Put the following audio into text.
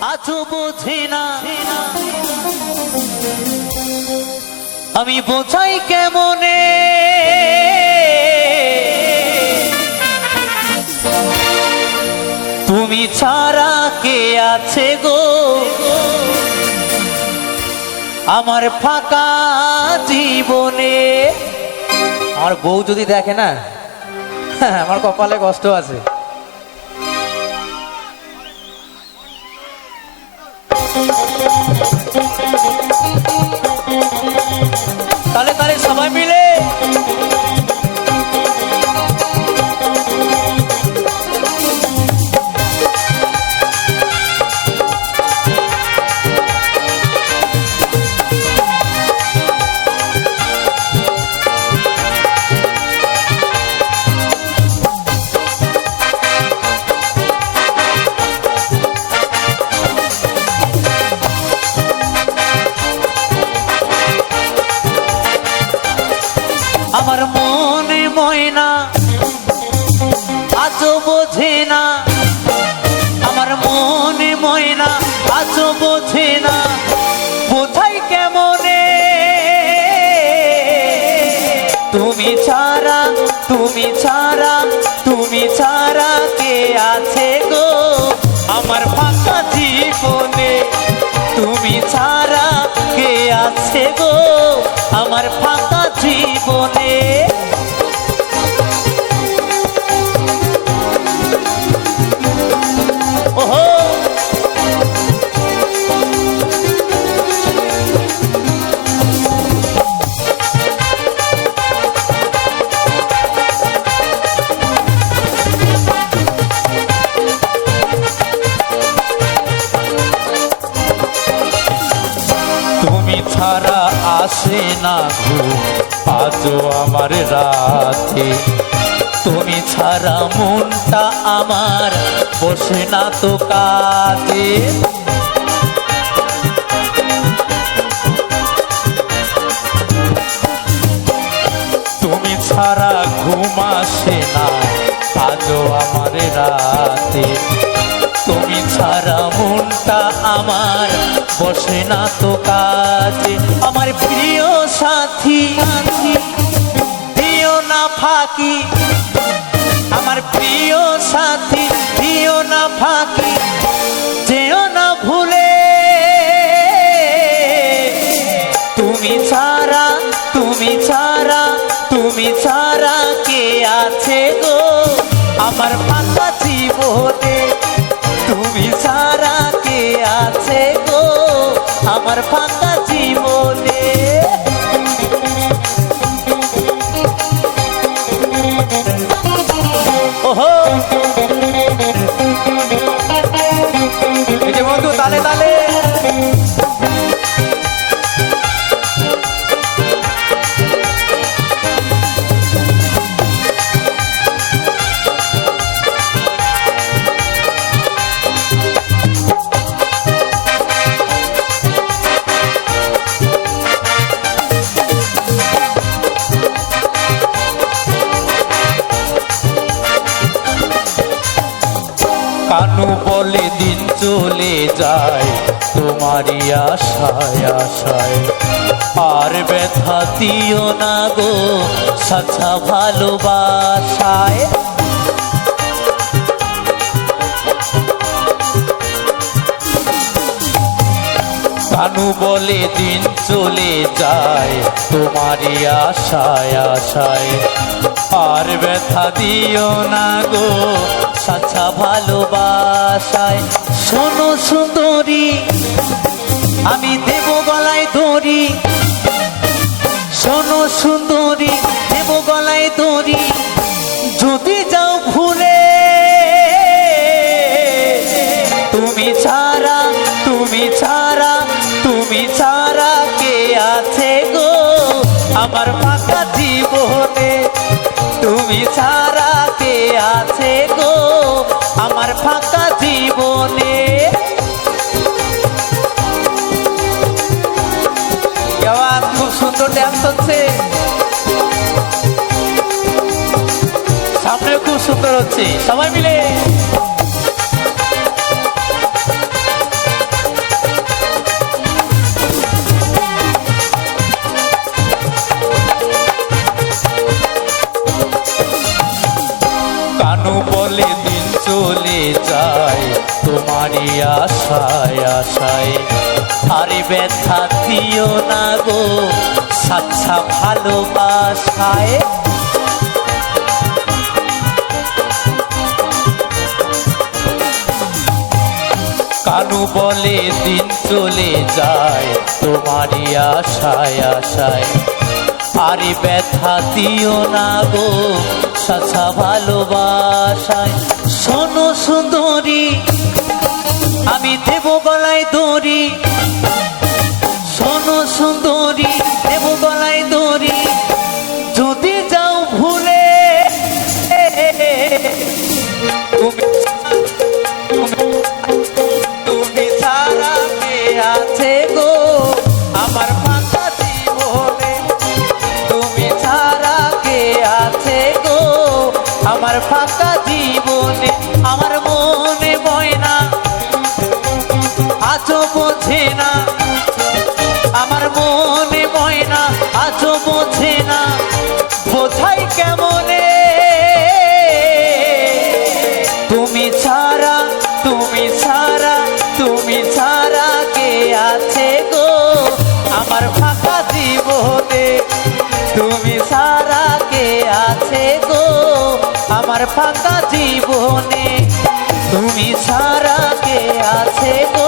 আজও বোঝে না। আমি বোঝাই কেমনে? তুমি ছাড়া কে আছে গো? আমার ফাঁকা জীবনে। আমার বউ যদি দেখে না আমার কপালে কষ্ট আছে। তাহলে তাহলে সবাই মিলে আমার মনে ময়না, আজও বোঝে না। আমার মনে ময়না, আজও বোঝে না। বোঝাই কেমনে? তুমি ছাড়া তুমি ছাড়া তুমি ছাড়া কে আছে গো? আমার ফাঁকা জীবনে তুমি ছাড়া কে আছে গো? আমার ফাঁকা জীবনে তুমি ছাড়া আসে না ঘুম আজও আমার রাতে। তুমি ছাড়া মনটা আমার বসে না তো কাজে তুমি ছাড়া ঘুম আসে না, আজও আমার রাতে। তুমি ছাড়া মনটা আমার বসে না তো কাজে। আমার প্রিয় সাথী, দিও না ফাঁকি। আমার প্রিয় সাথী, দিও না ফাঁকি। যেও না ভুলে। তুমি ছাড়া তুমি ছাড়া তুমি ছাড়া। আমার ফাঁকা জীবনে কানু বলে দিন চলে যায়, তোমারই আশায় আশায়। আর ব্যথা দিও না গো সাছা ভালোবাসায়। কানু বলে দিন চলে যায়, তোমারই আশায় আশায়। আর ব্যথা দিও না গো। সাচ্ছা ভালোবাসায় শোনো সুন্দরী, আমি দেব গলায় দড়ি। শোনো সুন্দরী, দেব গলায় দড়ি। যদি যাও ভুলে, তুমি ছাড়া তুমি ছাড়া তুমি ছাড়া কে আছে গো? আমার ফাঁকা জীবনে হচ্ছে। সবাই মিলে। কানু বলে দিন চলে যায়, তোমারই আশায় আশায়। আরে ব্যথা দিও না গো, সাচ্ছা ভালোবাসায়। কানু বলে দিন চলে যায়, তোমারই আশায় আশায়। আরে ব্যথা দিও না গো সাছা ভালোবাসায়। শোনো সুন্দরী, আমি দেব গলায় দড়ি মনে তুমি ছাড়া তুমি ছাড়া তুমি ছাড়া কে আছে গো? আমার ফাঁকা জীবনে তুমি ছাড়া কে আছে গো? আমার ফাঁকা জীবনে তুমি ছাড়া কে আছে গো?